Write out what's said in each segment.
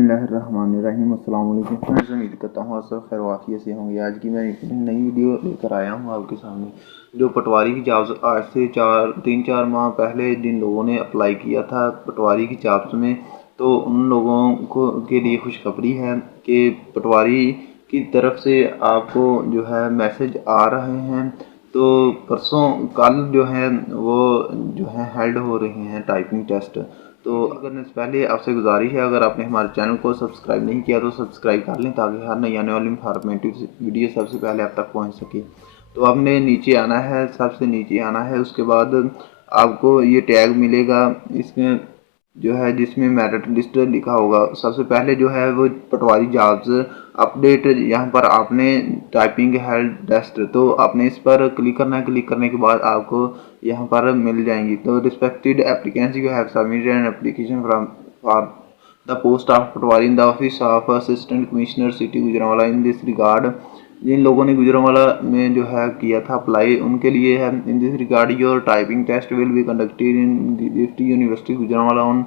बिस्मिल्लाहिर्रहमानिर्रहीम। अस्सलाम वालेकुम फ्रेंड्स, उम्मीद करता हूँ आप सब खैर वाफियत से होंगे। आज की मैं एक नई वीडियो लेकर आया हूँ आपके सामने। जो पटवारी की जॉब्स आज से 3-4 माह पहले जिन लोगों ने अप्लाई किया था पटवारी की जॉब्स में, तो उन लोगों को के लिए खुशखबरी है कि पटवारी की तरफ से आपको जो है मैसेज आ रहे हैं। तो परसों कल जो है वो जो है हेल्ड हो रहे हैं टाइपिंग टेस्ट। तो अगर इससे पहले आपसे गुजारिश है, अगर आपने हमारे चैनल को सब्सक्राइब नहीं किया तो सब्सक्राइब कर लें ताकि हर नई आने वाली इंफॉर्मेटिव वीडियो सबसे पहले आप तक पहुंच सके। तो आपने नीचे आना है, सबसे नीचे आना है। उसके बाद आपको ये टैग मिलेगा इसमें जो है जिसमें मेरिट लिस्ट लिखा होगा। सबसे पहले जो है वो पटवारी जॉब्स अपडेट, यहाँ पर आपने टाइपिंग हेल्प डेस्क, तो आपने इस पर क्लिक करना है। क्लिक करने के बाद आपको यहाँ पर मिल जाएंगी। तो respected applicants, you have submitted an application from for the post of patwari in the office of assistant commissioner city Gujranwala in this regard. जिन लोगों ने गुजरांवाला में जो है किया था अप्लाई, उनके लिए है। In this regard your typing test will be conducted in district university Gujranwala on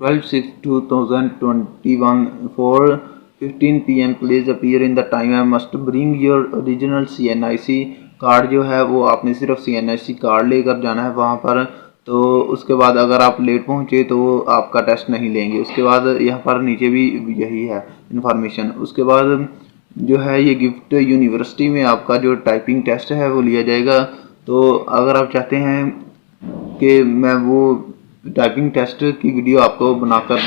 12/6/2021 for 15 PM। Please appear in the time. I must bring your original CNIC card. जो है वो आपने सिर्फ CNIC कार्ड लेकर जाना है वहाँ पर। तो उसके बाद अगर आप लेट पहुँचे तो आपका टेस्ट नहीं लेंगे। उसके बाद यहाँ पर नीचे भी यही है इंफॉर्मेशन। उसके बाद जो है ये गिफ्ट यूनिवर्सिटी में आपका जो टाइपिंग टेस्ट है वो लिया जाएगा। तो अगर आप चाहते हैं कि मैं वो टाइपिंग टेस्ट की वीडियो आपको बनाकर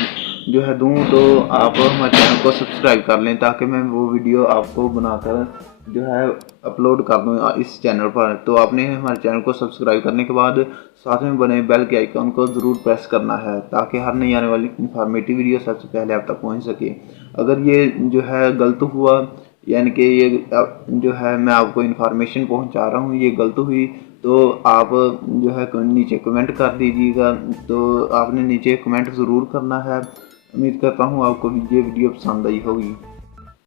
जो है दूं, तो आप हमारे चैनल को सब्सक्राइब कर लें ताकि मैं वो वीडियो आपको बनाकर जो है अपलोड कर दूं इस चैनल पर। तो आपने हमारे चैनल को सब्सक्राइब करने के बाद साथ में बने बेल के आइकन को ज़रूर प्रेस करना है ताकि हर नई आने वाली इंफॉर्मेटिव वीडियो सबसे पहले आप तक पहुंच सके। अगर ये जो है गलत हुआ, यानी कि ये जो है मैं आपको इन्फॉर्मेशन पहुंचा रहा हूँ ये गलत हुई, तो आप जो है नीचे कमेंट कर दीजिएगा। तो आपने नीचे कमेंट ज़रूर करना है। उम्मीद करता हूँ आपको ये वीडियो पसंद आई होगी।